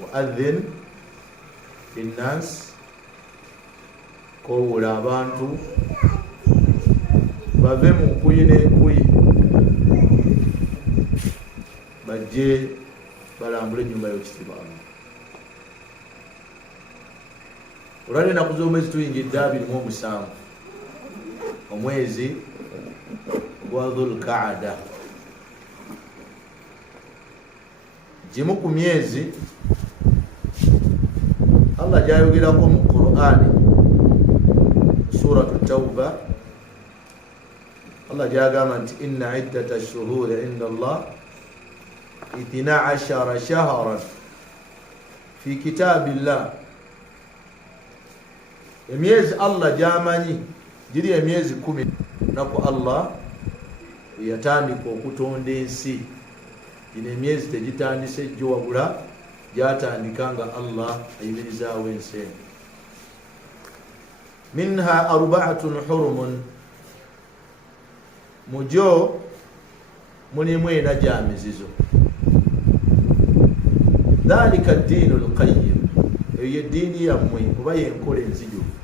muadhin finnas kowula abantu bave mu nkuyi n'enkuyi bajje balambule ennyumba y'ekitiibwa. olwali ennaku z'omwezi tuyingidde 27 omwezi gwa Dhul-Qaada, gimu ku myezi Allah gyayogerako mu Qur'ani suratu Tawba. Allah gyagamba nti inna iddata ash-shuhuri inda Allah 12 shahran fi kitabillah. Emyezi Allah gyamanyi giri emyezi 10 naku Allah yatandika okutonda ensi. Ino emyezi tegitandise jjo wabula gyatandika nga Allah ayibirizaawo ensi. Minha arba'atun hurumun, mujjo mulimu ena gya mizizo. Dhalika ad-diinu al-qayyim, eyo yeddiini yammwe oba yenkola enzijufu,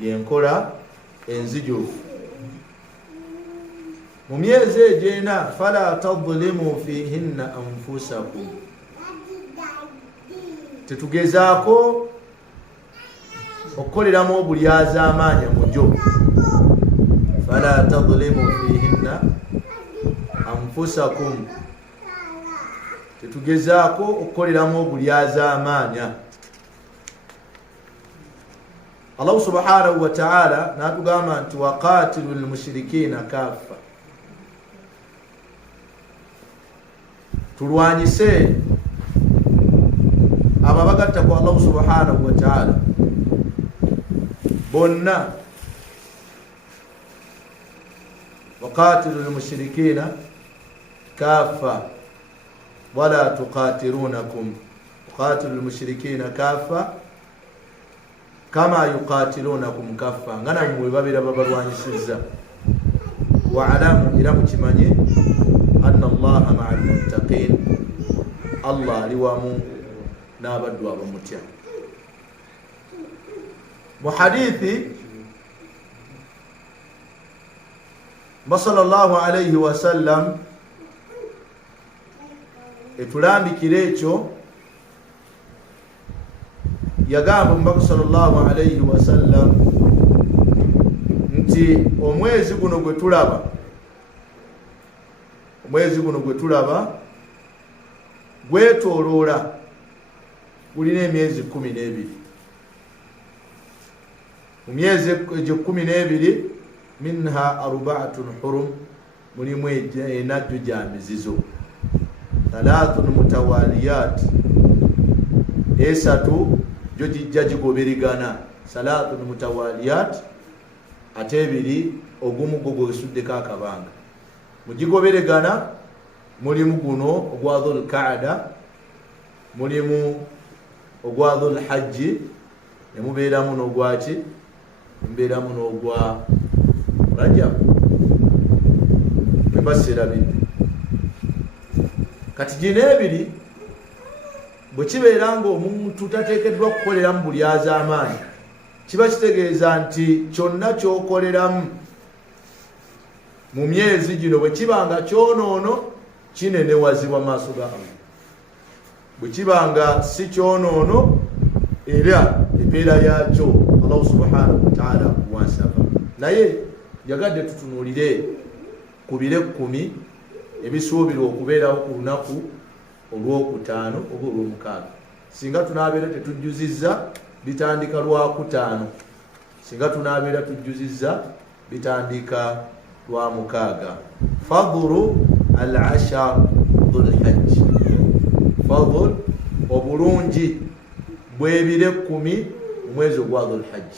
yenkola enzijufu. Mu myezi egyena fala tadhlimu fihinna anfusakum, tetugezaako okukoleramu obulyazaamaanya mujjo. Fala tadhlimu fihinna anfusakum, tetugezaako okukoleramu obulyazaamaanya. Allah subhanahu wa ta'ala natugamba nti waqatilu al-mushrikina kaffa, tulwanyise ababagatta ku Allah subhanahu wa ta'ala bonna. waqatilu al-mushrikina kaffa wala tuqatilunakum, waqatilu al-mushrikina kaffa kama yuqatilunakum kaffa, nga nammwe babira babalwanyisizza. Wa'alamu, era mukimanye, anna Allaha ma'al muttaqin, Allah ali wamu n'abaddu abamutya. Mu hadithi sallallahu alayhi wa sallam etulambikira ekyo, yagamba Mubaka sallallahu alayhi wa sallam nti omwezi guno gwe tulaba, omwezi guno gwe tulaba gwetooloola gulina emyezi 12. Mu myezi egyo 12 minha arba'atun hurum, mulimu enajjo gya mizizo. 3 mutawaliyat, esatu jo gijja gigoberigana. 3 mutawaliyat, ate 2 ogumu gwo gwesuddeko akabanga. Mugigoberegana mulimu guno ogwa Dhul-Qaada, mulimu ogwa Dhul-Hajji, ne mubeeramu n'ogwaki, mubeeramu n'ogwa Rajab. Mwebaserabidde kati gino ebiri bwe kibeera ng'omuntu tateekeddwa kukoleramu bulyazaamaanyi, kiba kitegeeza nti kyonna ky'okoleramu mu myezi gino bwe kiba nga kyonoono, kinenewazibwa maaso ga Allah. Bwe kiba nga si kyonoono, era empeera yakyo Allah subhanahu wa ta'ala wansaba. Naye yagadde tutunuulire ku bire 10 ebisuubirwa okubeerawo ku lunaku olw'okutaano oba olw'omukaaga. Singa tunaabeera tetujjuzizza, bitandika lwakutaano. Singa tunaabeera tujjuzizza, bitandika lwamukaaga. Fadhlu al-ashar Dhul-Hajj, fadhlu obulungi bw'ebire 10 mu mwezi ogwa Dhul-Hajj.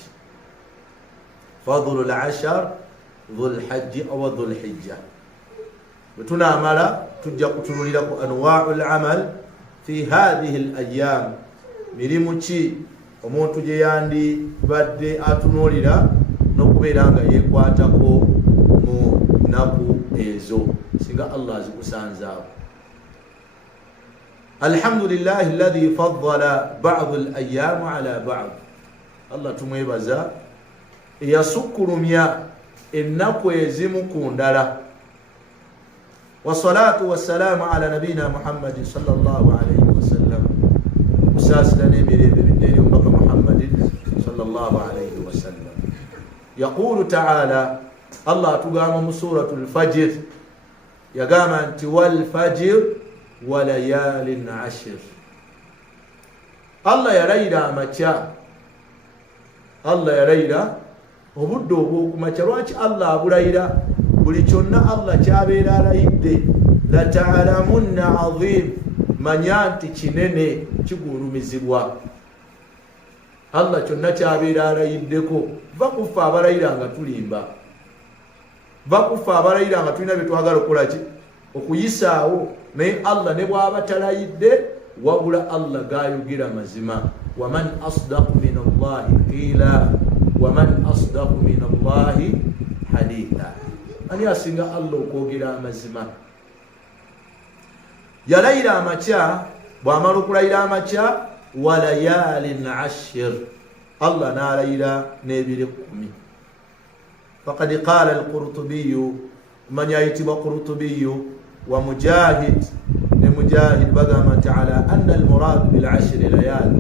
Fadhlu al-ashar Dhul-Hajj aw Dhul-Hijja. Bwe tunaamala tujja kutunulira ku anwa'u al-amal fi hadhihi al-ayyam, mirimu ki omuntu gye yandibadde atunuulira n'okubeera nga yeekwatako mu nnaku ezo singa Allah azikusanzaawo. alhamdulillahi alladhi faddala ba'd al-ayyam ala ba'd. Allah tumwebaza eyasukkulumya ennaku ezimu ku ndala. Wassalatu wassalamu ala nabina Muhammadin sallallahu alayhi wasallam. Kusasira n'emirembe biddeeri omubaka Muhammadin sallallahu alayhi wasallam. Yaqulu ta'ala, Allah atugamba mu suratul Fajr, yagamba nti wal fajr wa layalin ashr. Allah yarayira amakya, Allah yarayira obudde obw'okumakya. Lwaki Allah abulayira? Buli kyonna Allah kyabeera alayidde. La ta'lamunna azim, manya nti kinene kigulumizibwa. Allah kyonna kyabeera alayiddeko. Va kufa abalayira nga tulimba, va kufa abalayira nga tulina bye twagala okukola ki, okuyisaawo. Naye Allah ne bw'aba talayidde, wabula Allah gayogera mazima. Waman asdaqu min Allahi qila waman asdaqu min Allahi haditha. Ani asinga Allah okwogera amazima? Yalayira amakya, bw'amala okulayira amakya, wa layalin ashr, Allah n'alayira n'ebire 10. Faqad qala al-Qurtubi, man yayitibwa Qurtubi wa Mujahid, ne Mujahid bagamba nti ala anna al-murad bil 10 layal,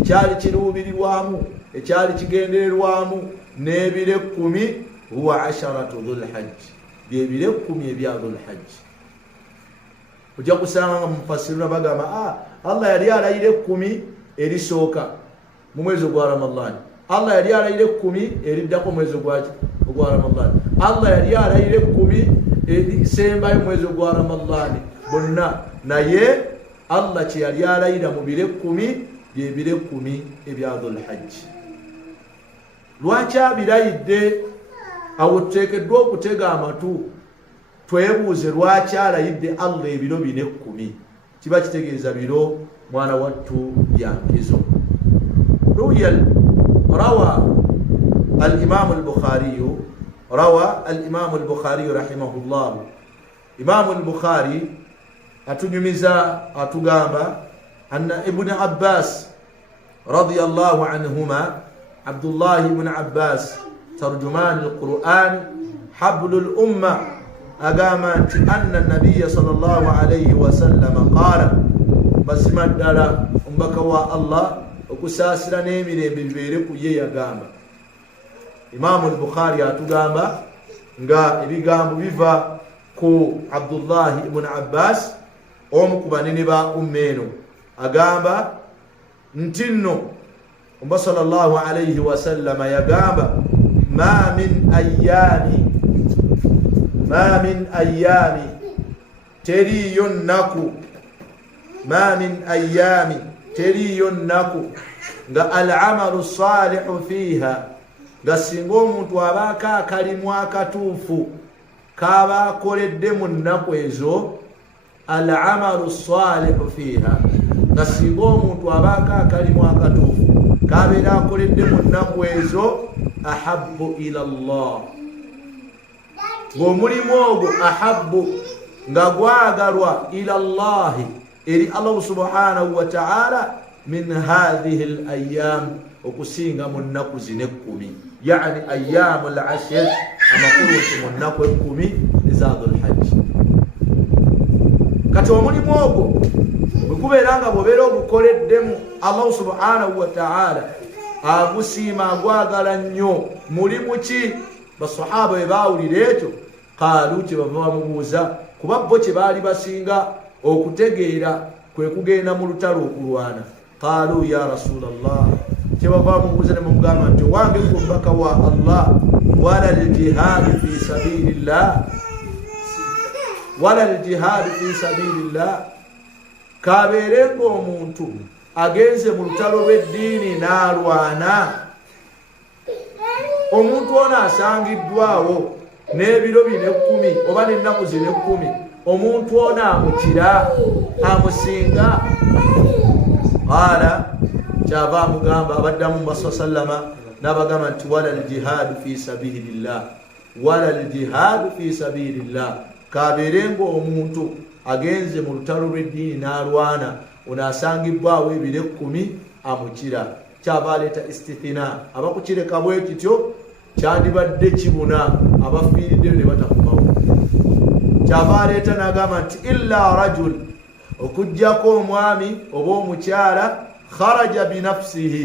ekyali kiruubirirwamu, ekyali kigendererwamu n'ebire 10 huwa 10 dhul hajj, byebire 10 ebya dhul hajj. Ojja kusanga nga mufassiruna bagamba Allah yali alayire 10 erisooka mu mwezi gwa Ramadhan, Allah yali alayire 10 eriddako mwezi gwa Ramadhan, Allah yali alayire 10 erisembayo mwezi gwa Ramadhan bonna. Naye Allah kye yali alayira mu bire 10 byebire 10 ebya dhul hajj. Lwaki abilayidde? Awo tuteekeddwa okutega amatu twebuuze lwaki alayidde Allah ebiro bine 10. Kiba kitegeeza biro mwana wattu byankizo. روى الإمام البخاري رحمه الله. إمام البخاري أتنمزا أتغامبا أن ابن عباس رضي الله عنهما، عبد الله بن عباس ترجمان القرآن حبل الأمة، أقام أن النبي صلى الله عليه وسلم قال بسم الدلا أمبكوا الله okusasira n'emirembe bibeere ku ye yagamba. Imaamu al-Bukhari atugamba nga ebigambo biva ku Abdullahi ibn Abbas, omu ku banene ba umma eno, agamba nti nno Umba sallallahu alayhi wa sallam yagamba ma min ayami teriyo nnaku, ma min ayami teriyo nnaku nga al-amalu salihu fiha, nga singa omuntu abaako akalimu akatuufu kaba akoledde mu nnaku ezo, al-amalu salihu fiha, nga singa omuntu abaako akalimu akatuufu kabeera akoledde mu nnaku ezo, ahabbu ila Allah, ng'omulimu ogwo ahabbu nga gwagalwa ila Allahi, eri Allah subhanahu wa ta'ala, min hadhihi al-ayyam, okusinga mu nnaku zine 10, yani ayyamu al-ashr, amakulu mu nnaku 10 eza dhul hajj. Kati omulimu ogwo bwe kubeera nga bw'obeera ogukoleddemu, Allah subhanahu wa ta'ala agusiima, agwagala nnyo. Mulimu ki? Basahaba bwe baawulira ekyo, qaalu, kyebava bamubuuza, kuba bo kye baali basinga okutegeera kwe kugenda mu lutalo okulwana. Qaalu ya Rasulallah, kyebava bamubuuza ne bamugamba nti wange ku mbaka wa Allah, wala al-jihadu fi sabilillah, wala al-jihadu fi sabilillah, kabeere ng'omuntu agenze mu lutalo lw'eddiini n'alwana, omuntu ono asangiddwawo n'ebiro bine 10 oba n'ennaku zine 10, omuntu ono amukira, amusinga. Qala, kyava amugamba, abaddamu Muhammad sallama n'abagamba nti wala al-jihadu fi sabilillah, wala al-jihadu fi sabilillah, kabeere ng'omuntu agenze mu lutalo lw'eddiini n'alwana ono asangibwawo ebiro 10 amukira kyava aleeta istithina abakukireka bwe kityo kyandibadde kibuna abafiiriddeyo ne batakumawo kyava aleeta n'agamba nti illa rajul okujjako omwami oba omukyala kharaja binafsihi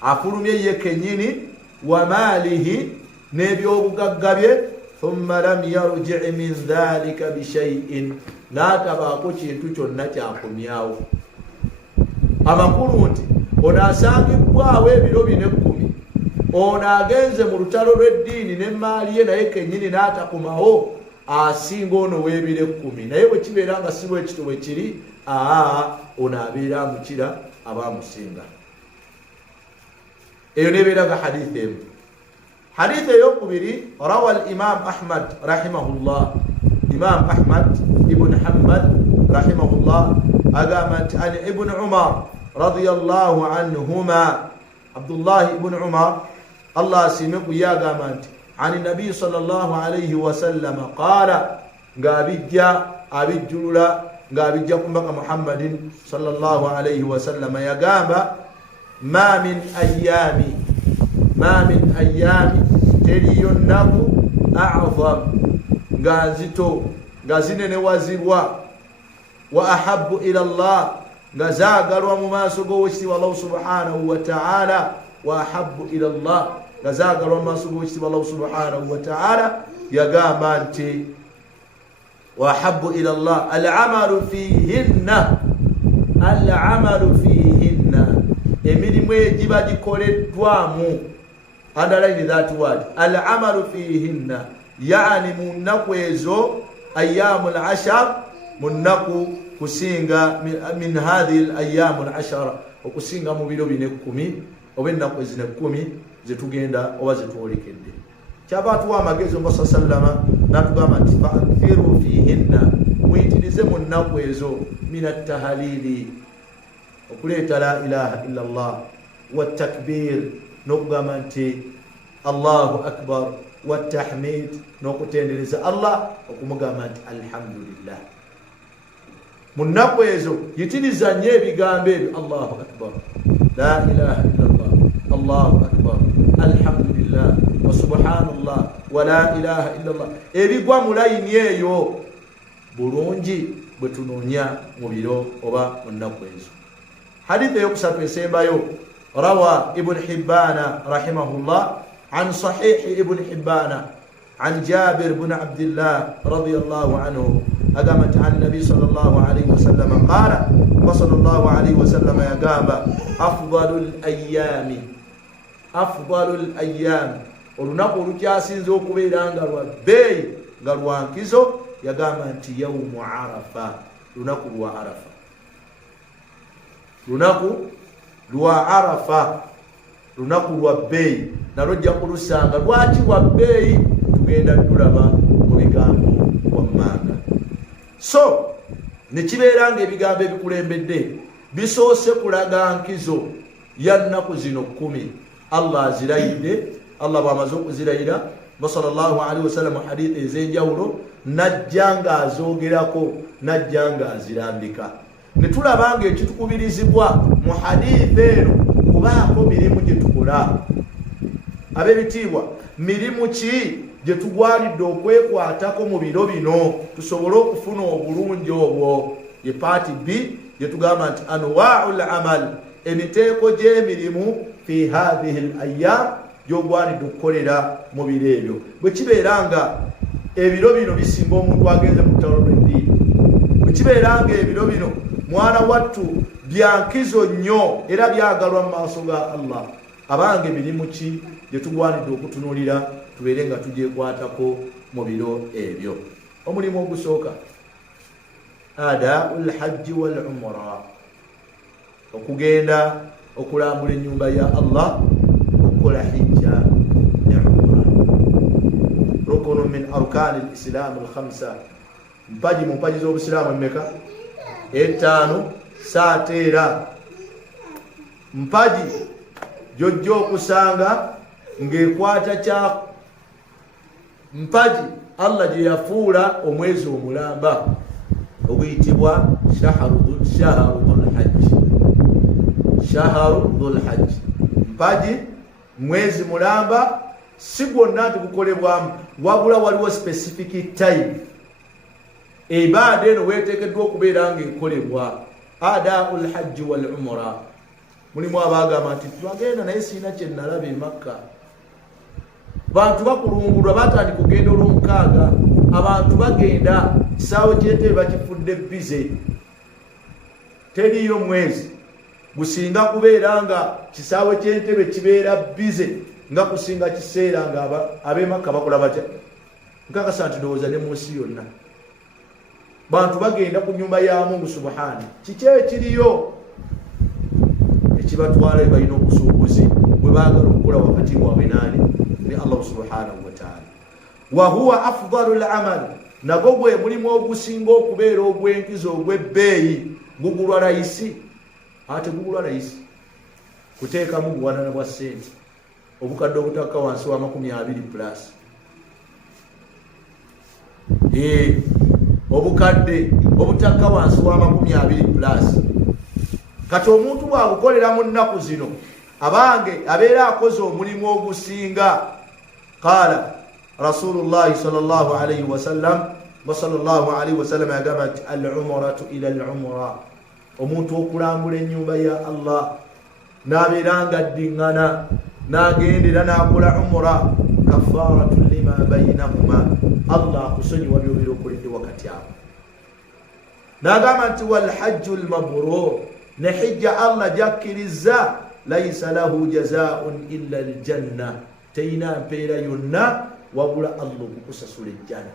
afulumye ye kennyini wa maalihi n'ebyobugagga bye thumma lam yarji' min dhalika bishay'in n'atabaako kintu kyonna kyakomyawo amakulu nti ono asangibwawo ebiro 10 ono agenze mu lutalo lw'eddiini n'emmaali ye naye kennyini n'atakomawo asinga ono w'ebiro 10 naye bwe kibeera nga si bwe kito bwe kiri ono abeera amukira aba amusinga eyo nebeeraga hadithi emu hadithi eyokubiri rawa al-imam ahmad rahimahullah imam ahmad ibn hanbal rahimahullah agamba nti an ibn umar radiyallahu anhuma abdullah ibn umar allah asime ku yagamba nti an nabi sallallahu alayhi wa sallam qala ngabijja abijjulula ngabijja kumbaka muhammadin sallallahu alayhi wa sallam yagamba ma min ayami teriyo nnaku a'zam nga nzito nga zinenewazibwa wa ahabbu ila Allah nga zaagalwa mu maaso g'owekitiibwa Allah subhanahu wa ta'ala wa ahabbu ila Allah nga zaagalwa mu maaso g'owekitiibwa Allah subhanahu wa ta'ala yagamba nti wa ahabbu ila Allah al-amalu fihinna emirimu egiba gikoleddwamu underline that word al-amalu fihinna yaani mu nnaku ezo ayyamul ashar mu nnaku kusinga min hadhihi al-ayyam al-ashara okusinga mu biro 10 oba ennaku ezino 10 zetugenda oba zetwolekedde kyava tuwa amagezi Musa sallama natugamba nti fa'firu fihinna muyitirize mu nnaku ezo min at-tahlili okuleeta la ilaha illa Allah wa takbir n'okugamba nti Allahu akbar wa tahmid n'okutendereza Allah okumugamba nti alhamdulillah mu nnaku ezo yitiriza nnyo ebigambo ebyo Allahu akbar la ilaha illa Allah Allahu akbar alhamdulillah wa subhanallah wa la ilaha illa Allah ebigwa mu layini eyo bulungi bwe tunoonya mu biro oba mu nnaku ezo hadithi eyokusatu esembayo روى ابن حبان رحمه الله عن صحيح ابن حبان عن جابر بن عبد الله رضي الله عنه أقامت عن النبي صلى الله عليه وسلم قال وصلى الله عليه وسلم يقام أفضل الأيام ولنقول جاسين ذو كبيران قالوا بي قالوا انكزو يقام أنت يوم عرفة لنقول وعرفة لنقول lwa arafa lunaku lwa bbeeyi nalojja kulusanga lwaki lwa bbeeyi tugenda tulaba mu bigambo wammanga so nekibeera nga ebigambo ebikulembedde bisoose kulaga nkizo ya nnaku zino 10 Allah azirayidde Allah bw'amaze okuzirayira sallallahu alaihi wasallam mu hadithi ez'enjawulo najja nga azoogerako najja nga azirambika netulaba nga ekitukubirizibwa mu hadithi eno kubaako mirimu gye tukola ab'ebitiibwa mirimu ki gye tugwanidde okwekwatako mu biro bino tusobole okufuna obulungi obwo ye paati B gye tugamba nti anwa'ul amal emiteeko gy'emirimu fi hadhihi al-ayyam gy'ogwanidde okukolera mu biro ebyo bwe kibeera nga ebiro bino bisinga omuntu agenze mu ttalo lw'eddiini bwe kibeera nga ebiro bino mwana wattu byankizo nnyo era byagalwa mu maaso ga Allah abange mirimu ki gye tugwanidde okutunuulira tubeere nga tugyekwatako mu biro ebyo omulimu ogusooka adaa'ul hajji wal umra okugenda okulambula ennyumba ya Allah okukola hijja ne umra rukunu min arkaani al-islam al-khamsa mpaji mu mpaji z'obusiraamu emmeka 5 saateera mpaji jojja okusanga ng'ekwata kya mpaji Allah gye yafuula omwezi omulamba oguyitibwa shaharu dhul hajj, mpaji mwezi mulamba. Si gwonna tigukolebwamu, wabula waliwo specific time. Ibada eno weteekeddwa okubeera nga ekolebwa. Adaul hajji wal umra, mulimu abagamba nti twagenda naye sirina kye nalaba e Makka. Bantu bakulungulwa batandika kugenda olw'omukaaga, abantu bagenda kisaawe ky'entebe bakifudde bize. Teriyo mwezi gusinga kubeera nga kisaawe ky'entebe kibeera bize nga kusinga kiseera nga ab'e Makka bakola batya. Nkakasa nti ndowooza ne mu nsi yonna bantu bagenda ku nnyumba ya Mungu subhana. Kiki ekiriyo ekibatwala balina obusuubuzi bwe baagala okukola wakati waabwe nani ne Allah subhanahu wa ta'ala. Wa huwa afdalul amal, nagwo gwe mulimu ogusinga okubeera ogw'enkizo ogw'ebbeeyi. Gugulwa layisi, ate gugulwa layisi kuteekamu buwanana bwa ssente obukadde obutakka wansi wa 20+. Obukadde obutakka wansi wa 20+. Kati omuntu bw'abukolera mu nnaku zino abange abeera akoze omulimu ogusinga. Qaala Rasulullahi sallallahu alayhi wa sallam yagamba nti al-umratu ila al-umra, omuntu okulambula ennyumba ya Allah n'abeera nga addiŋŋana n'agendera n'akola umra, kafaratun lima bainahuma, Allah akusonyiwa by'obeera okoledde wakati awo. N'agamba nti wal hajjul mabrur, ne hijja Allah jakkiriza, laysa lahu jazaa'un illa aljanna, teyina mpeera yonna wabula Allah okukusasula ejjana.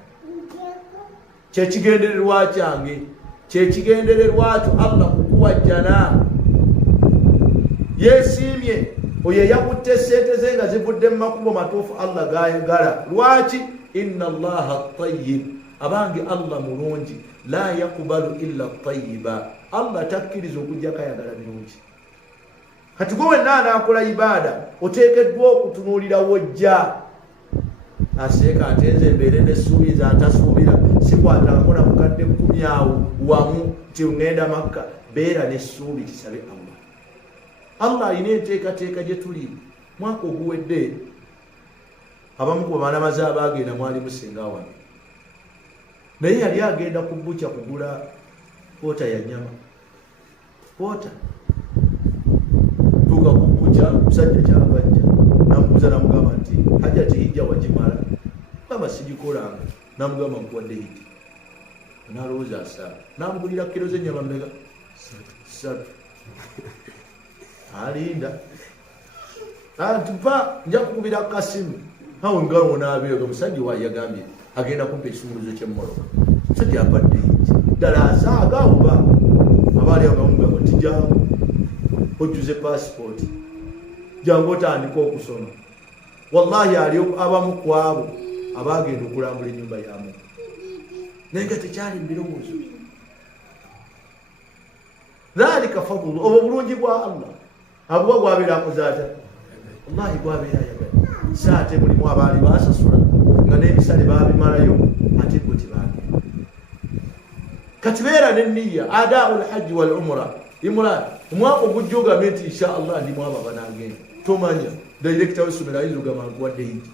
Kyekigendererwa kyange, kyekigendererwa kyo Allah kukuwa jjana. Yeesiimye oyo yakutte sente ze nga zivudde mu makubo matuufu Allah gayagala. Lwaki? Inna Allaha tayyib, abange Allah mulungi. La yakubalu illa tayyiba, Allah takkiriza okujjako ayagala birungi. Kati gwe wenna anaakola ibada oteekeddwa okutunuulira wojja. Aseeka ate nze mbeere n'essuubi za ntasuubira, sikwatangako na mukadde 10 awo wamu nti ŋŋenda Makka. Beera n'essuubi, kisabe Allah. Allah alina enteekateeka gye tuli. Mwaka oguwedde abamu ku baana baze abaagenda mwali musinga wange, naye yali agenda ku bbuca kugula poota ya nyama. Poota tuuka ku bbuca, musajja kyabajja namubuuza, namugamba nti hajjati hijja wagimala? Baba sigikolanga. Namugamba nkuwadde hijja. Nalowooza asaba, namugulira kilo z'ennyama mmeka? 3. Alinda anti mpa nja kukubira kasimu awo ngalo naabeera. Omusajja wayagambye agenda kumpa ekisumuluzo ky'emmoloka. Musajja apadde hijja ddala asaaga oba abaali agamugamba nti jangu ojjuze passport, jangu otandika okusoma. Wallahi aliyo abamu ku abo abaagenda okulambula ennyumba ya Mungu naye nga tekyali mu birowoozo. Dhalika fadlu, obwo bulungi bwa Allah. Abuwa gwabeera akoze ata? Wallahi gwabeera ayagala. Saate mulimu abaali basasula nga n'ebisale babimalayo ate bo tebaagenda. Kati beera n'enniya, adaa'ul hajji wal umra. Imran omwaka ogujja ogambe nti insha Allah ndimu abo abanagenda. Tomanya director w'essomero ayinza ogamba nkuwadde hijja.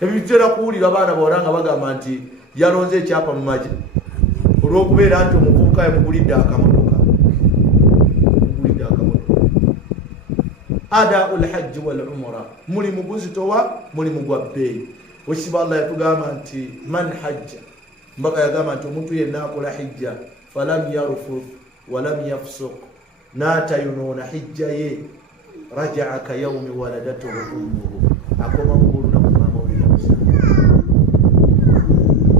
Ebitera kuwulira abaana bawala nga bagamba nti yalonze ekyapa mu magi olw'okubeera nti omuvubuka yamugulidde akamotoka. Adaa'ul hajji wal umra, mulimu guzitowa, mulimu gwa bbeeyi. Wekitiibwa Allah yatugamba nti man hajja, mbaka yagamba nti omuntu yenna akola hijja falam yarfuth walam yafsuq, n'atayonoona hijja ye, raja'a ka yawmi waladatuhu ummuhu, akoma mugulunaku maama we yamuzaala.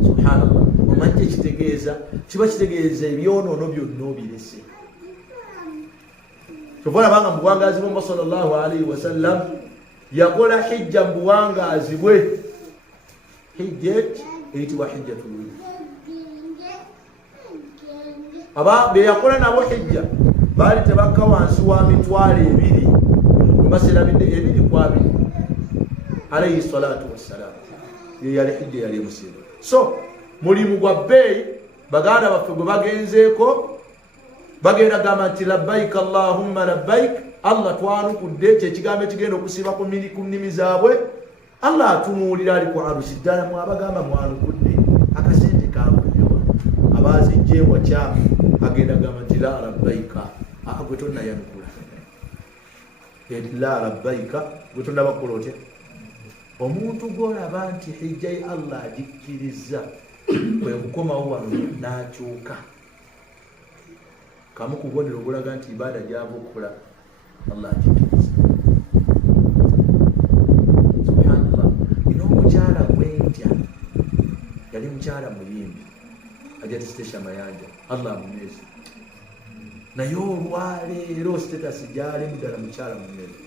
Subhanallah, omanyi kitegeeza, kiba kitegeeza ebyonoono byonna obirese. Tufuna banga mu buwangazi bwa sallallahu alayhi wa sallam yakola hijja mu buwangazi bwe. Hijja eyitibwa hijjatul wada. Aba be yakola nabo hijja baali tebakka wansi wa mitwalo 2 baserabidde 2 ku 2 alayhi salatu wassalam. Ye yali hijja yali musiru. So mulimu gwa bbeeyi baganda baffe gwe bagenzeeko bagenda gamba nti labbaik allahumma labbaik allah twanukudde kyekigambo ekigenda okusiiba ku nnimi zaabwe allah atunuulira ali ku arusi ddala mwabagamba mwanukudde akasente kaabulirwa abazijjeewa kyamu agenda gamba nti la labbaika gwe tonnayanukula la labbaika gwe tonnabakola otya omuntu gwolaba nti hijja ye allah agikkiriza kwe kukomawo wano n'akyuka kamu ku bubonero obulaga nti ibaada gyava okukola allah agikkiriza subhanallah ina omukyala gwentya yali mukyala muyimbi ajati sitesha mayanja allah amunyweze naye olwaleero sitetasi gyali muddala mukyala munyweze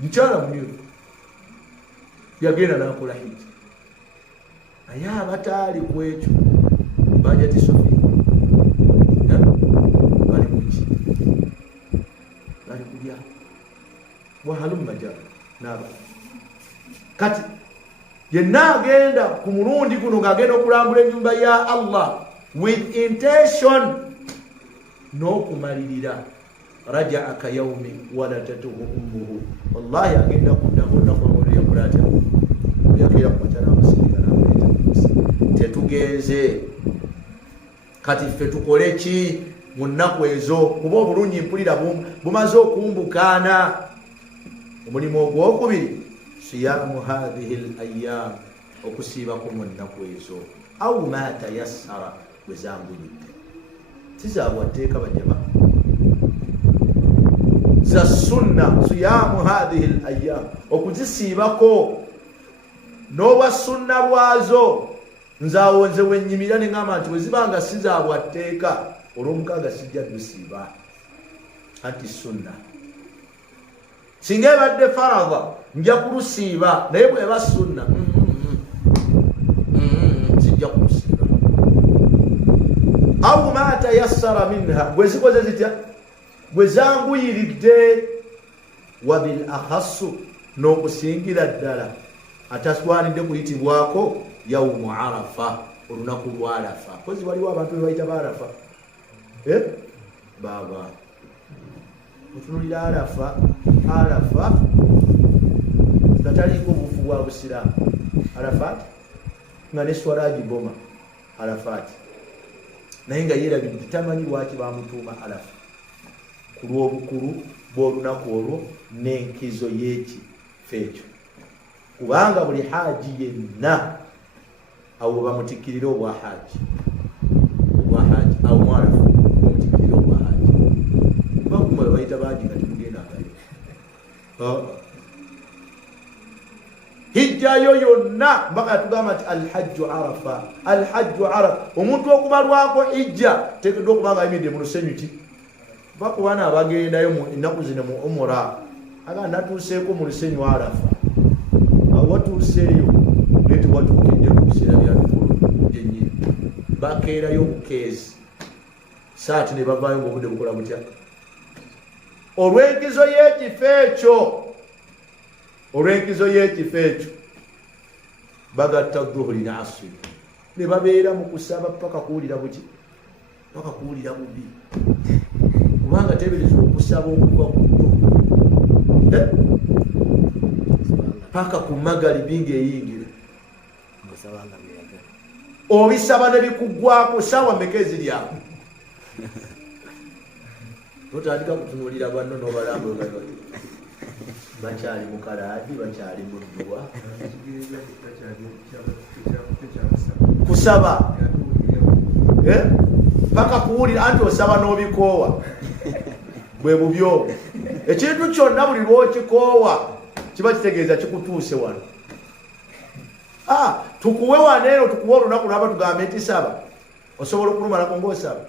mukyala munyweze yagenda nakola hijja naye abataali ku ekyo bajati sofi bali muki bali kulya wahalummaja naba kati yenna agenda ku mulundi guno ng'agenda okulambula ennyumba ya allah with intention n'okumalirira rajaa ka yaumi waladatuhu ummuhu wallahi agenda kuddamu olunaku atya yakira kumakyala amasirika n'amuleeta tetugenze kati ffe tukole ki mu nnaku ezo kuba obulungi mpulira bumaze okumbukaana omulimu ogwokubiri siyamu hadhihi l ayyam okusiibako mu nnaku ezo au ma tayassara bwe zanguyidde tizabwatteeka bajama za sunna siyamu hadhihi l ayyam okuzisiibako n'obwa sunna bwazo nzaawo nze wennyimira ne ŋŋamba nti wezibanga sizabwatteeka olw'omukaaga sijja dusiiba anti sunna singa ebadde faradha nja kulusiiba naye bweba sunna sijja kulusiiba au ma tayassara minha bwe zikoze zitya bwe zanguyiridde wabil akhassu n'okusingira ddala ataswanidde kuyitibwako yaumu arafa olunaku lwa arafa kozi waliwo abantu bebayita baarafa baba otunulira arafa nga taliiko obufu bwa busiraamu arafat nga neswalaagi boma arafat naye nga yerabidde tamanyi lwaki bamutuuma arafa ku lw'obukulu bw'olunaku olwo n'enkizo y'ekifo ekyo kubanga buli haaji yenna awo bamutikkirira obwa haaji awo mwarafu bamutikkirira obwa haaji baguma bayita bangi nga temugendangayo hijjayo yonna mpaka yatugamba nti alhajju arafa omuntu okubalwako hijja tekedde okuba nga ayimiridde mu lusenyu ki bakubana abagendayo ennaku zino mu umura aga natuuseeko mu lusenyu arafa awo watuuseeyo naye tewatuukidde mu biseera bya mikolo gyennyini bakeerayo bukeezi saati ne bavaayo ngaobudde bukola butya olw'enkizo y'ekifo ekyo bagatta dhuhuri ne asiri ne babeera mu kusaba paka kuwulira buki paka kuwulira bubi kubanga tebereza okusaba okuva ku paka ku magalibi ng'eyingira obisaba ne bikuggwako saawa mmeka eziri awo notandika kutunuulira banno n'obalamba bakyali mu kalaadi bakyali mu dduwa kusaba paka kuwulira anti osaba n'obikoowa bwe bubyo ekintu kyonna buli lw'okikoowa kiba kitegeeza kikutuuse wano tukuwe waneeno tukuwe olunaku lwaba tugambe nti saba osobola okulumalako ng'osaba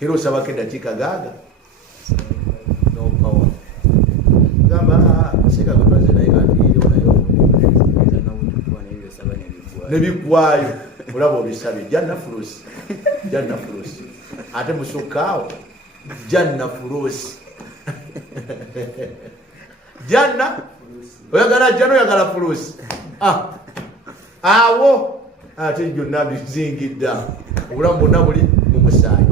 era osabako eddakiika gaaga nopawa gamba seka gwebaze naye katiirewo naye nebiggwayo olaba obisabye janna fulusi ate musukkaawo janna fulusi janna oyagala janna oyagala fulusi awo ate byonna bizingidde obulamu bwonna buli mu musaayi.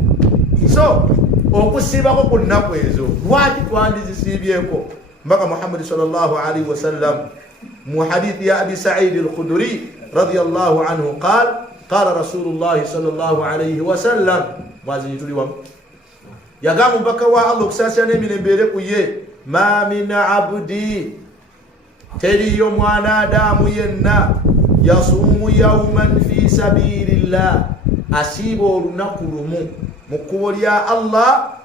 So okusiibako ku nnaku ezo lwaki twandizisiibyeko? mbaka Muhammad sallallahu alaihi wasallam mu hadithi ya Abi Sa'id al-Khudri radiyallahu anhu qala Rasulullah sallallahu alaihi wasallam, mwazi tuli wa yagamu mpaka wa Allah okusasya n'emirembe ku ye, ma min abdi, teriyo mwana adamu yenna yasuumu yawman fi sabilillah, asiiba olunaku lumu mu kkubo lya Allah,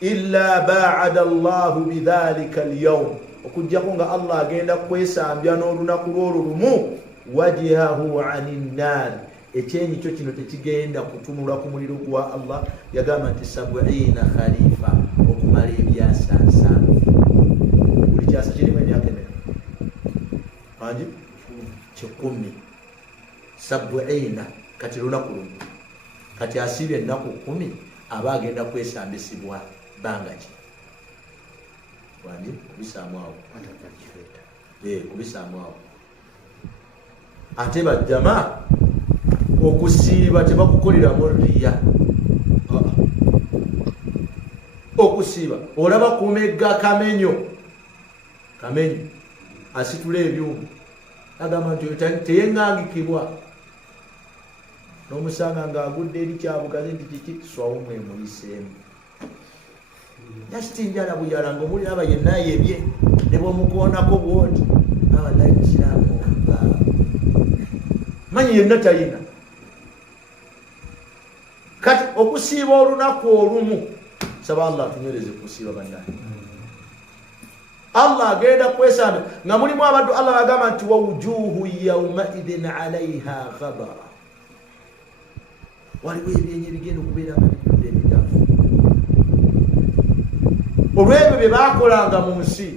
illa ba'ada Allahu bidhalika al-yawm, okujjako nga Allah agenda kwesambya n'olunaku lwolwo lumu, wajhahu anin nar, ekyenyi kyo kino tekigenda kutunula ku muliro gwa Allah. Yagamba nti 70 khalifa, okumala ebyasa 50. Buli kyasa kirimu emyaka emeka? Anji 10. 70 kati lunaku lumu, kati asiibye ennaku 10 aba agenda kwesambisibwa banga ki? Wandi kubisaamu awo, kubisaamu awo. Ate bajjama okusiiba tebakukoleramu riya. Okusiiba olaba kumegga kamenyo asitula ebyuma, agamba nti teyeŋŋangikibwa, n'omusanga ng'agudde eri kyabugazi nti kiki swawo mwemuyiseemu. Yasitinjala buyala ng'omuliraba yenna yebye ne bw'omukoonako bwoti abalayi musiraamu manyi yenna tayina. Kati okusiiba olunaku olumu, saba Allah tunywereze kusiiba bannaye. Allah agenda kwesambya nga mulimu abantu Allah agamba nti wa wujuhu yawmaidhin alaiha ghabara, waliwo ebyenyi ebigenda okubeera nga bijjudde emitaafu olw'ebyo bye baakolanga mu nsi.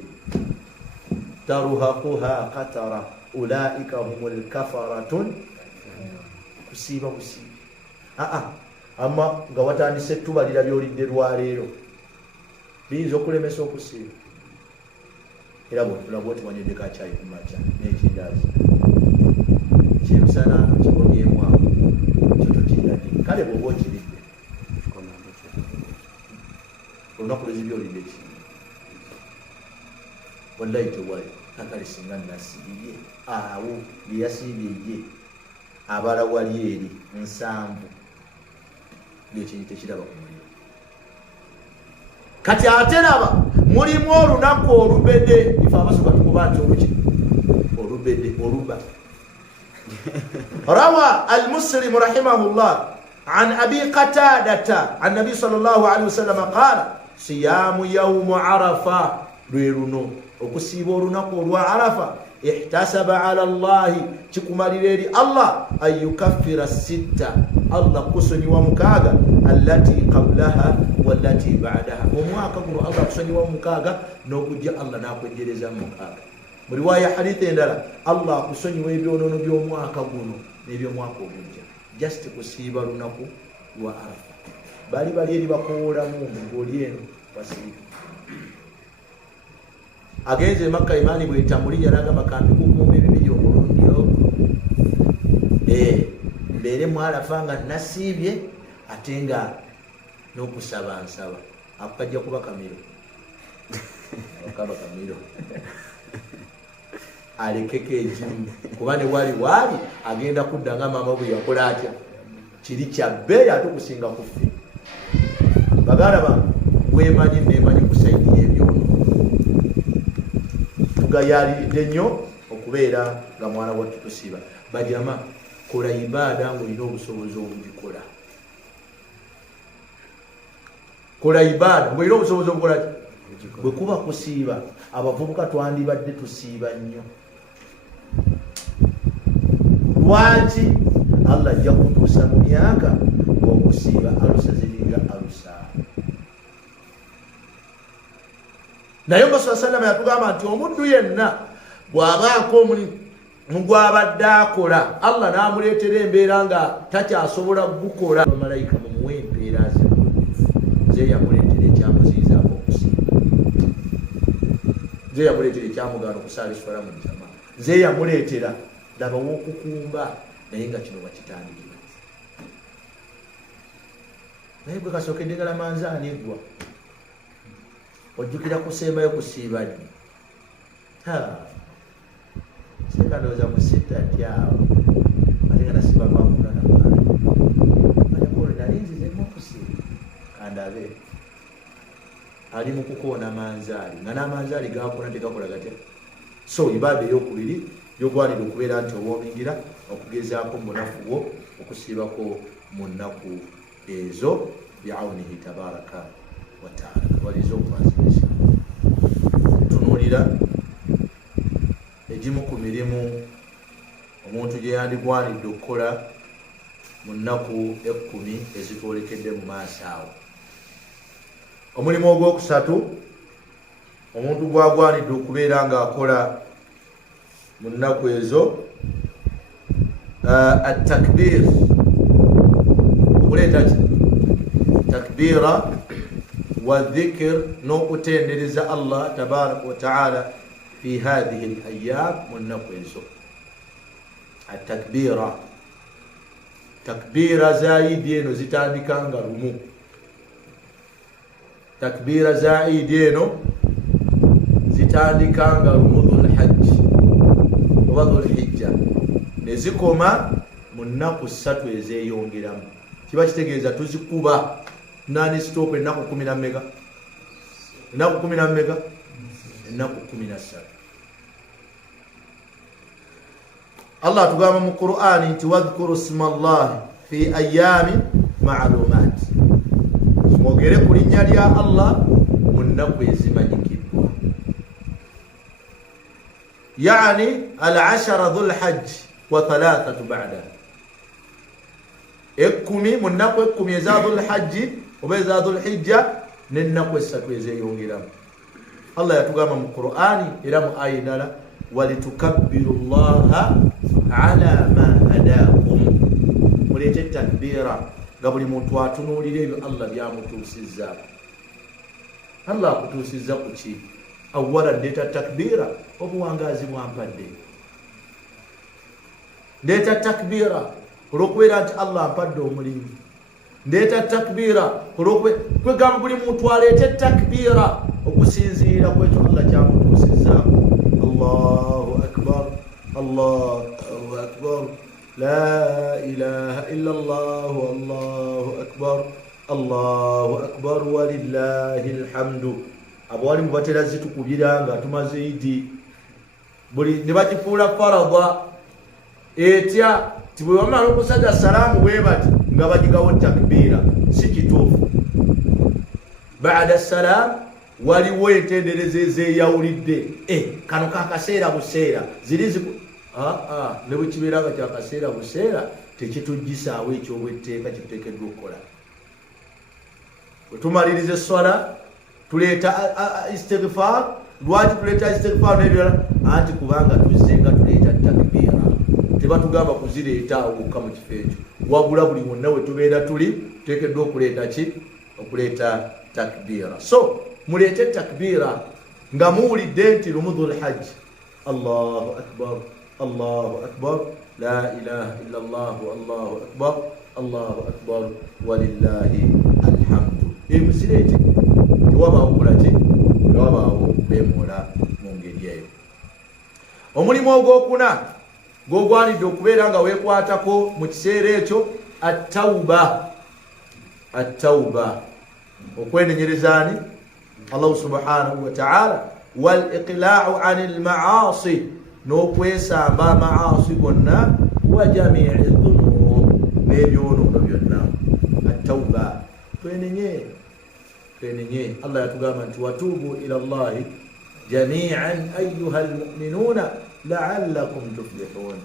taruhaquha qatara ulaika humul kafaratun. Kusiiba busiibi ama nga watandise tubalira byolidde lwaleero biyinza okulemesa okusiiba. Era bwotulabwa oti wanyedde kacyayi ku makya n'ekindaazi kyemisana kigomyemu awo kyo tokirabye. Kale bw'oba okiridde olunaku lwezibyolidde ki? Wallahi tewali. Kakale singa nasiibye awo bye yasiibye ye abala wali eri 7 ng'ekinyi tekiraba ku muliro. Kati ate raba mulimu olunaku olubede, ife abasooka tukuba nti olubede oluba. Rawa al-Muslim rahimahullah an Abi Qatadata an Nabi sallallahu alaihi wasallam qala siyamu yawm Arafa, lwe luno okusiiba olunaku olwa Arafa, ihtasaba ala Allahi, kikumalira eri Allah, an yukaffira 6, Allah kusonyiwa 6, allati qablaha wallati ba'daha, omwaka guno Allah kusonyiwa 6 n'okujja Allah n'akwejereza 6. Mu riwaya hadithi endala Allah kusonyiwa ebyonoono by'omwaka guno n'ebyomwaka ogujja, just kusiiba lunaku lwa Arafa. Bali eri bakowoolamu ng'oli eno wasiiba. Agenze Makka imani bwetambuli yalagamba kambi kukumba ebibiri omulundi ogwo, mbeere mu Arafa nga nasiibye ate nga n'okusaba nsaba. Akajja kuba kamiro akaba kamiro alekeko ekimu, kuba ne wali agenda kudda nga maama bwe yakola atya, kiri kya bbeeyi ate okusinga ku ffe. Baganda bange wemanyi nemanyi kusaidia ebyono, tugayaliridde nnyo okubeera nga mwana wattu tusiiba. Bajama kola ibaada ng'olina obusobozi obugikola. Kola ibaada ng'olina obusobozi obukola. Bwe kuba kusiiba abavubuka twandibadde tusiiba nnyo. Lwaki? Allah ajja kutuusa mu myaka okusiiba alusa ziringa alusa. Naye Musa sallallahu alaihi wasallam yatugamba nti omuddu yenna bw'abaako omulimu gw'abadde akola, Allah n'amuleetera embeera nga takyasobola gukola, bamalayika mumuwe empeera ze. Ze yamuleetera ekyamuziizaako okusiiba. Ze yamuleetera ekyamugaana okusaala ekifala mu jama. Ze yamuleetera laba w'okukumba naye nga kino bakitandikira naye bwe kasookedde gala manzaani eggwa ojjukira kusembayo kusiiba ddi singa ndowooza musita tyawo ate nga nasiba makuna namaani alekolo nali nzizemu okusiiba kandabe ali mu kukoona manzaali nga n'amanzaali gakoona tegakola gatya so ibaada ey'okubiri yogwanira okubeera nti oboomingira okugezaako munafu bwo okusiibako mu nnaku ezo biawunihi tabaraka wataala kabaliza okwanziriza tunuulira egimu ku mirimu omuntu gye yandigwanidde okukola mu nnaku 10 ezitwolekedde mu maaso awo. Omulimu ogwokusatu omuntu gwagwanidde okubeera ng'akola mu nnaku ezo atakbir, okuleeta ki takbira wa dhikr n'okutendereza Allah tabaraka wa taala fi hadhihi al-ayyam mu nnaku ezo. Atakbira, takbira za idi eno zitandika nga lumu. Takbira za idi eno zitandika nga lumu dhulhajji oba dhulhijja ne zikoma mu nnaku 3 ezeeyongeramu. Kiba kitegeeza tuzikuba nani stop ennaku 10 na mega, ennaku 10 na mega, ennaku 13. Allah atugamba mu Qur'ani nti wadhkuru isma Allah fi ayyamin ma'lumat, mwogere ku linnya lya Allah mu nnaku ezimanyikiddwa. Yani al-ashara dhulhajj wa 3 ba'da, 10 mu nnaku 10 eza dhulhajji oba eza dhulhijja n'ennaku 3 ezeeyongeramu. Allah yatugamba mu Qur'ani era mu aya endala walitukabbiru llaha ala ma hadakum, muleete takbira nga buli muntu atunuulira ebyo Allah byamutuusizza. Allah akutuusizza ku ki? Awwala ndeeta takbira, obuwangazi bwampadde. Ndeeta takbira olw'okubeera nti Allah ampadde omulimu. Ndeeta takbira olw'okwegamba buli muntu aleete takbira okusinziira ku ekyo Allah kyamutuusizzaako. Allahu akbar, Allahu akbar, la ilaha illa Allah, Allahu akbar, Allahu akbar walillahi alhamdu. Abawali mubatera zitukubira nga tumaze idi buli ne bakifuula faradha etya ti bwe bamala okusajja salaamu bwe bati nga bagigawo takbira. Si kituufu. Baada salaam waliwo entendereza ezeeyawulidde. Kano kakaseera buseera ziri ne bwe kibeera nga kyakaseera buseera tekituggisaawo ekyobwetteeka kituteekeddwa okukola. Bwe tumaliriza esswala tuleeta istighfar. Lwaki tuleeta istighfar n'ebirala? Anti kubanga tuzze nga tuleeta takbira. Tebatugamba kuzireeta awokka mu kifo ekyo, wabula buli wonna we tubeera tuli tuteekeddwa okuleeta ki? Okuleeta takbira. So muleete takbira nga muwulidde nti lumu dhulhajj. Allahu akbar, Allahu akbar, la ilaha illa Allah, Allahu akbar, Allahu akbar walillahi alhamdu. Musireete tewabaawo kukola ki? Tewabaawo kwemola mu ngeri eyo. Omulimu ogwokuna gwogwanidde okubeera nga weekwatako mu kiseera ekyo attawuba. Attawuba okwenenyereza ani? Allah subhanahu wa ta'ala. Wal iqla'u 'anil ma'asi, n'okwesamba amaasi gonna wa jami'i dhunub, n'ebyonoono byonna. Attawuba twenenye. Allah yatugamba nti watubu ila Allahi jami'an ayyuha almu'minuna la'allakum tuflihun.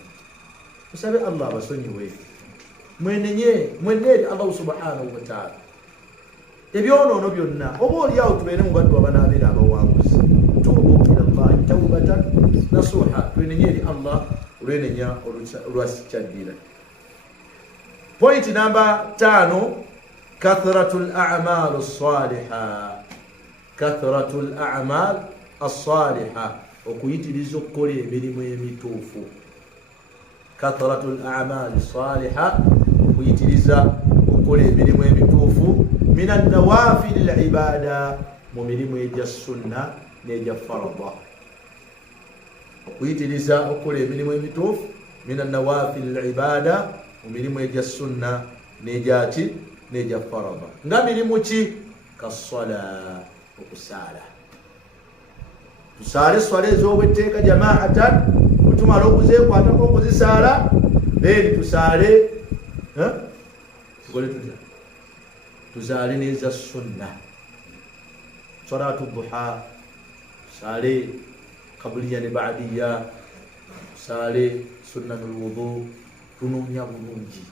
Musabe Allah basonyiwe, mwenenye Allah subhanahu wa ta'ala ebyonoono byonna. Oba oliawo tubeere mu baddu abanaabeera abawanguzi. Tubu ila Allahi tawbatan nasuha, twenenye eri Allah olwenenya olwakyaddira. Point number 5, kathratul a'mal as-saliha. Kathratul a'mal as-saliha, okuyitiriza okukola emirimu emituufu. kathratu al-a'mali salihah okuyitiriza okukola emirimu emituufu min an-nawafil al-ibada mu mirimu egya sunna n'egya farada okuyitiriza okukola emirimu emituufu min an-nawafil al-ibada mu mirimu egya sunna n'egya farada nga mirimu ki kasala okusaala tusaale swala ez'obwetteeka jamaatan otumala okuzeekwatako okuzisaala then tusaale tuzaale neza sunna salatu duha tusaale qabliya ne baadiya tusaale sunnanul wudu tunoonya bulungi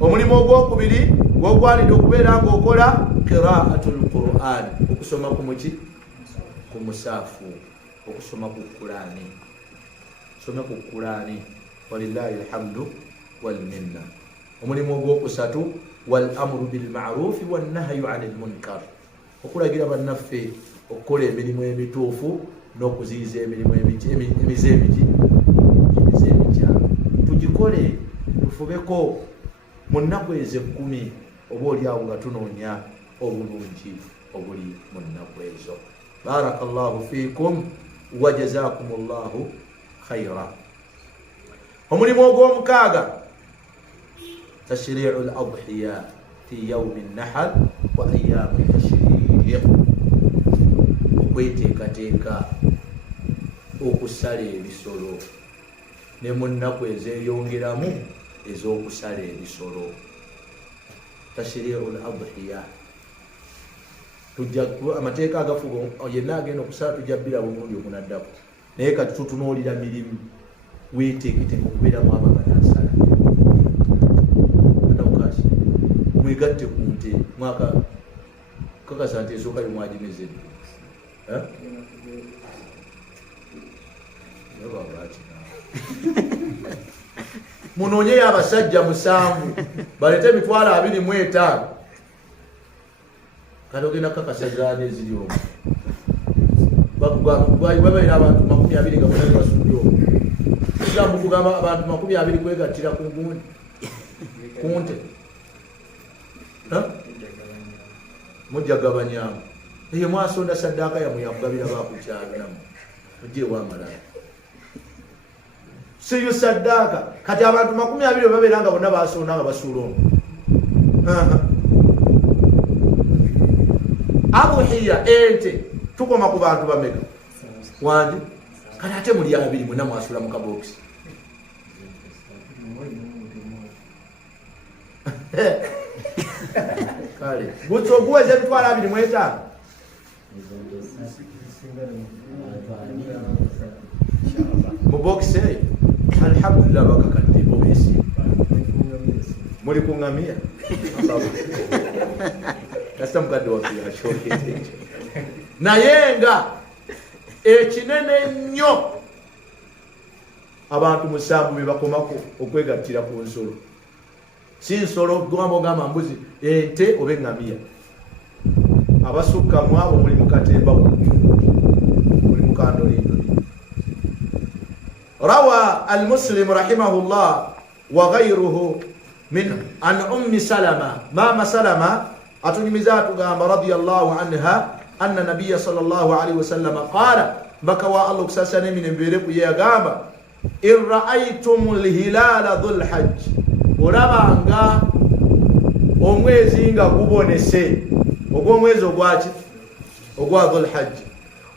omulimu ogwokubiri gwogwanidde okubeera ngaokola qiraatul Qur'an okusoma ku musaafu okusoma ku Qur'ani some ku Qur'ani walillahi alhamdu wal minna omulimu ogwokusatu wal amru bil ma'ruf wan nahyu 'anil munkar okulagira bannaffe okukola emirimu emituufu n'okuziyiza emirimu emikyamu tugikole tufubeko mu nnaku ezo 10 oba oliawo nga tunoonya obulungi obuli mu nnaku ezo. Barakallahu fikum wa jazakumullahu khaira. Omulimu ogw'omukaaga tashri'u al-adhiya fi yawm an-nahr wa ayyam at-tashriq, okweteekateeka okusala ebisolo ne mu nnaku ezeeyongeramu ez'okusala ebisolo. Tashri'u al-adhiya tujja amateeka agafuga yenna agenda okusala tujja bbira omulundi ogunaddako, naye kati tutunuulira mirimu weeteeketeeka okubeeramu abo abanasala. Atawukasi mwegatte ku nte mwaka kakasa nti esooka yomwagimezedde munoonyeyo abasajja 7 balete emitwalo 25 kati ogenda kakasa zaani eziri omwo babaire abantu 20 nga bonna basudde omwo kigambo kugamba abantu 20 kwegattira ku gundi kunte mujjagabanyamu eyo mwasonda saddaaka yamwe yakugabira bakukyalo namu mujjeewo amalala siyo saddaaka kati abantu 20 babeera nga bonna basonda nga basuula omwo. Abuhiya ente tukoma ku bantu bameka wandi kati ate muli 2 mwena mwasula mu kabokisi kale gutso guweze emitwalo 25 mu bokisi. Alhamdulillah bakakadde bobisi muli ku ngamia kasita mukadde waffe yakyogedde ekyo naye nga ekinene nnyo abantu 7 be bakomako okwegattira ku nsolo. Si nsolo gamba ogamba mbuzi, ente oba eŋŋamiya. Abasukka mu abo muli mu katemba muli mu kandolindoli. Rawa al-Muslim rahimahullah wa ghayruhu min an ummi Salama, mama Salama atunyumiza atugamba radiyallahu anha anna nabiyya sallallahu alaihi wasallam qala, bakawa Allah kusasa nemi nembere ku yagamba in ra'aytum al-hilala dhul hajj, olabanga omwezi nga gubonese ogw'omwezi ogwaki ogwa dhul hajj,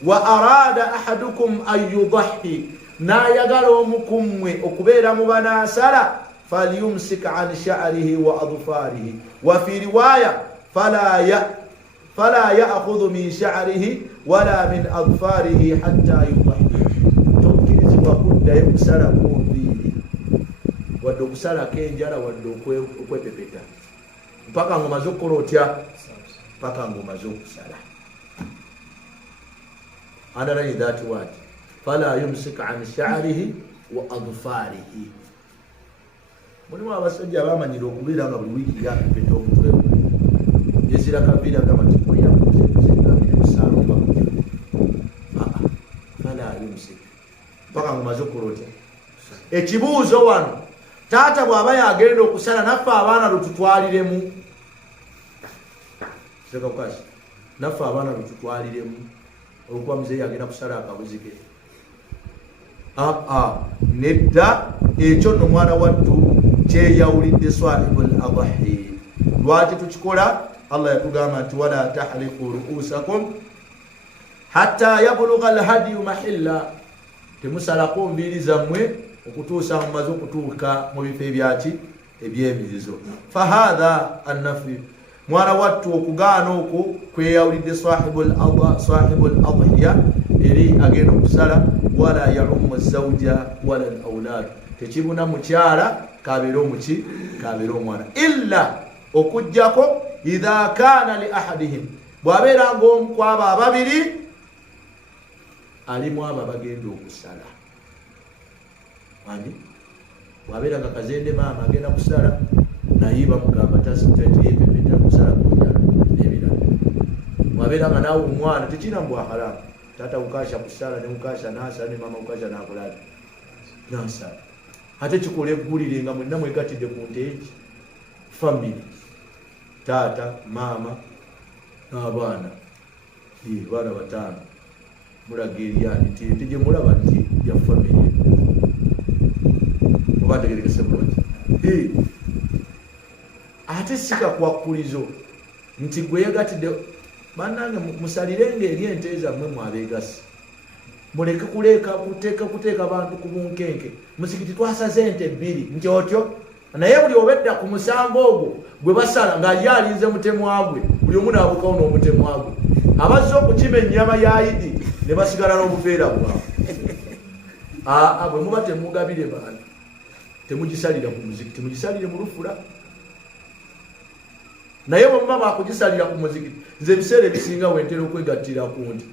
wa arada ahadukum an yudahhi, nayagala omukumwe okubeera mu banasala, falyumsik an sha'rihi wa adfarihi, wa fi riwaya fala ya'khudhu min sha'rihi wala min adfarihi hatta yudahhi. Tokkirizibwa kuddayo kusala ku nviiri wadde okusalako enjala wadde okwepepeta mpaka ng'omaze okukola otya, mpaka ng'omaze okusala. Underline that word, fala yumsik an sha'rihi wa adfarihi. Mulimu abasajja abamanyira okubeera nga buli wiiki yapepeta omutwe we yezira kaviira agamba nti olina kuzeekusala oba kujja. Fala yumsik paka ngumaze okulota ekibuuzo wano taata bw'aba yagenda okusala naffe abaana lututwaliremu sekakukasi naffe abaana lututwaliremu olwokuba muzeeyi agenda kusala akabuzi ke nedda ekyo nno mwana wattu kyeyawulidde swahibul adahi lwaki tukikola Allah yatugamba nti wala tahliqu ru'usakum hatta yablugha alhadiyu mahilla temusalako mbiri zammwe okutuusa mumaze okutuuka mu bifo ebyaki ebyemirizo fahadha annafi mwana wattu okugaana okwo kweyawulidde swahibul adhiya eri agenda okusala wala yaumu zawja wala alawlad tekibuna mukyala kabeera omuki kabeera omwana illa okujjako idha kana li ahadihim bwabeera ng'omu kwabo ababiri alimu abo abagenda okusala ani bwabeera nga kazende maama agenda kusala naye bamugamba tasiyepepeta kusala kunjala n'ebirala bwabeera nga naawe omwana tekina mbwa haramu tata ukasha kusala ne ukasha nasala ne mama ukasha nakulala nasala ate kikola eggulire nga mwenna mwegatidde ku nteeki family tata mama n'abaana baana bataano mulaga eryani tije mulaba nti ya family oba tegerekese bulungi ate sika kwakkulizo nti gwe yegatidde bannange musalirenga eri ente zammwe mwabegasi muleke kuteeka bantu ku bunkenke musikiti twasaze ente 2 nti otyo naye buli obedda ku musango ogwo gwe basala ng'ali alinze mutemwagwe buli omu naabukawo n'omutemwagwe abazze okukima ennyama ya idi ne basigala n'obuveera bwabwe bwe muba temugabire bantu temugisalira ku muzikiti mugisalire mu lufula naye bwe muba bakugisalira ku muzikiti nze ebiseera ebisinga wentera okwegattira ku nti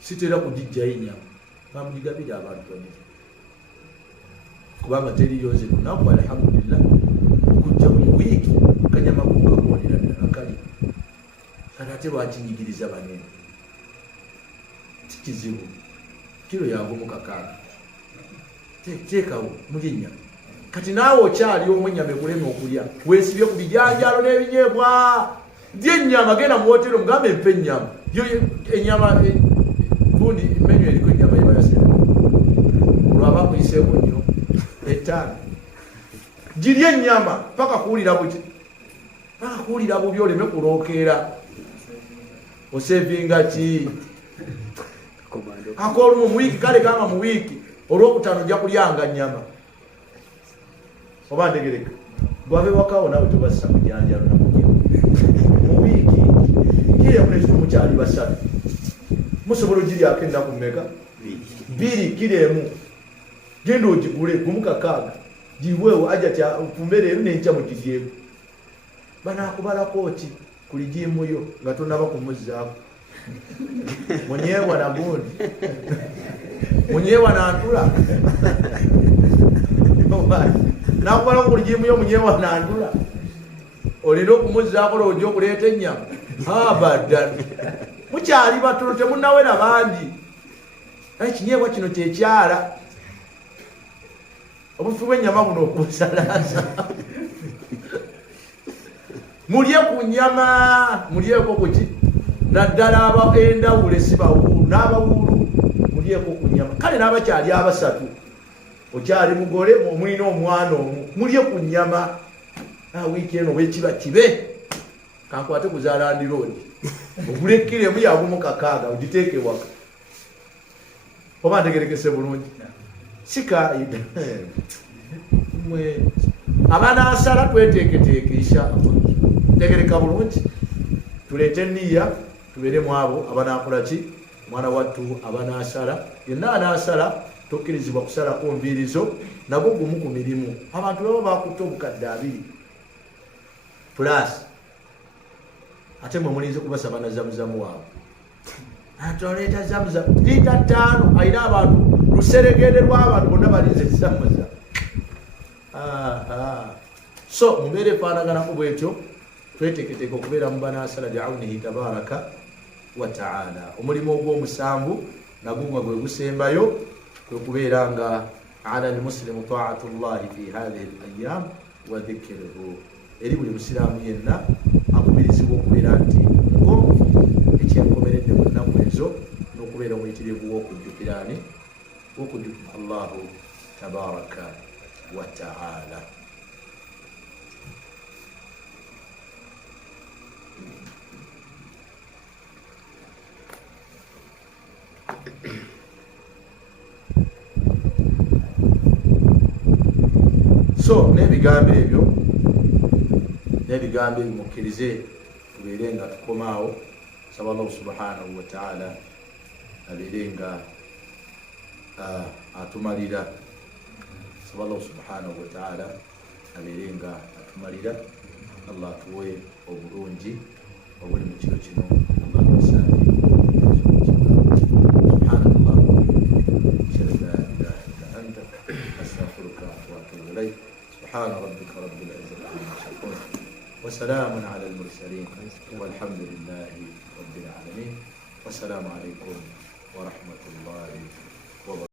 sitera kugijjayo ennyama bamugigabire abantu banyini kubanga teriyo nze lunaku alhamdulillah okujja mu wiiki kanyama kukakonera ddala kali kati ate lwakinyigiriza banene kikizibu kiro yavumu kakaaga teekawo mulinya kati naawe okyali omwenyama ekulema okulya weesibye ku bijanjalo n'ebinyeebwa lye ennyama genda mu wotero mugambe empa ennyama ennyama gundi menyu eriko ennyama yebayasera olwaba kuyiseeko nnyo etaano girye ennyama paka kuwulira buti paka kuwulira bubi oleme kulookeera osevinga ki akolumu mu wiiki kale gamba mu wiiki olwokutaano ojja kulyanga nnyama oba ntegereka bwabe wakawo naawe tobassa mujanjalo namunyemu mu wiiki kiremu nekiro mukyali basatu musobola ogiryako ennaku mmeka 2 kiremu genda ogigule gumukakaaga giweewo ajati fumbeera ero nenkya mugiryeko banaakubalako ki kuli gimuyo nga tonaba kumuzzaako munyeewa nagundi munyeewa nantula nakubalako kuli gimuyo munyeewa nantula olina okumuzzaako lwojja okuleeta ennyama abadan mukyali batono temunawera bangi ekinyeebwa kino kyekyala obufu bw'ennyama buno okusalaasa mulye ku nnyama mulyeko kuki naddala endawule si bawulu n'abawulu mulyeko ku nnyama kale n'abakyali abasatu okyali mugole omwina omwana omu mulye ku nnyama wiiki eno bwekiba kibe kankwate kuzaala ndiroodi ogulekiremu yagumu kakaaga ogiteeke waka oba ntegerekese bulungi sikaida abanaasala tweteeketeekesha tegereka bulungi tuleete niya tubeeremu abo abanaakola ki mwana wattu abanaasala yenna anaasala tokkirizibwa kusalako nviirizo nagwo gumu ku mirimu abantu baba bakutta obukadde 2 plus ate mwe mulinze kubasaba na zamuzamu waabwe atoleeta zamuzamu liita 5 ayina abantu luseregende lw'abantu bonna balinze zamuzamu so mubeere efaanaganako bwetyo tweteeketeeka okubeera mu banaasala biaunihi tabaraka wa taala omulimu ogw'omusanvu nagwo nga gwe gusembayo kwekubeeranga ala almuslimu taatu llahi fi hadhihi alayam wa dhikiruhu. Eri buli musiraamu yenna akubirizibwa okubeera nti mugonvu ekyakomeredde mu nnaku ezo n'okubeera omuyitirivu w'okujjukirani w'okujjukira Allahu tabaraka wa taala. So n'ebigambo ebyo mukkirize tubeere nga tukomaawo. Saba Allahu subhanahu wa ta'ala abeere nga atumalira. Saba Allahu subhanahu wa ta'ala abeere nga atumalira. Allah atuwe obulungi obuli mu kiro kino. Allah wasaafi subhanallah ashhadu an la ilaha illa anta astaghfiruka wa atubu ilayk. Subhana rabbika rabbil izzati amma yasifun wa salamun ala al mursalin walhamdulillahi rabbil alamin. Wassalamu alaykum wa rahmatullahi wa barakatuh.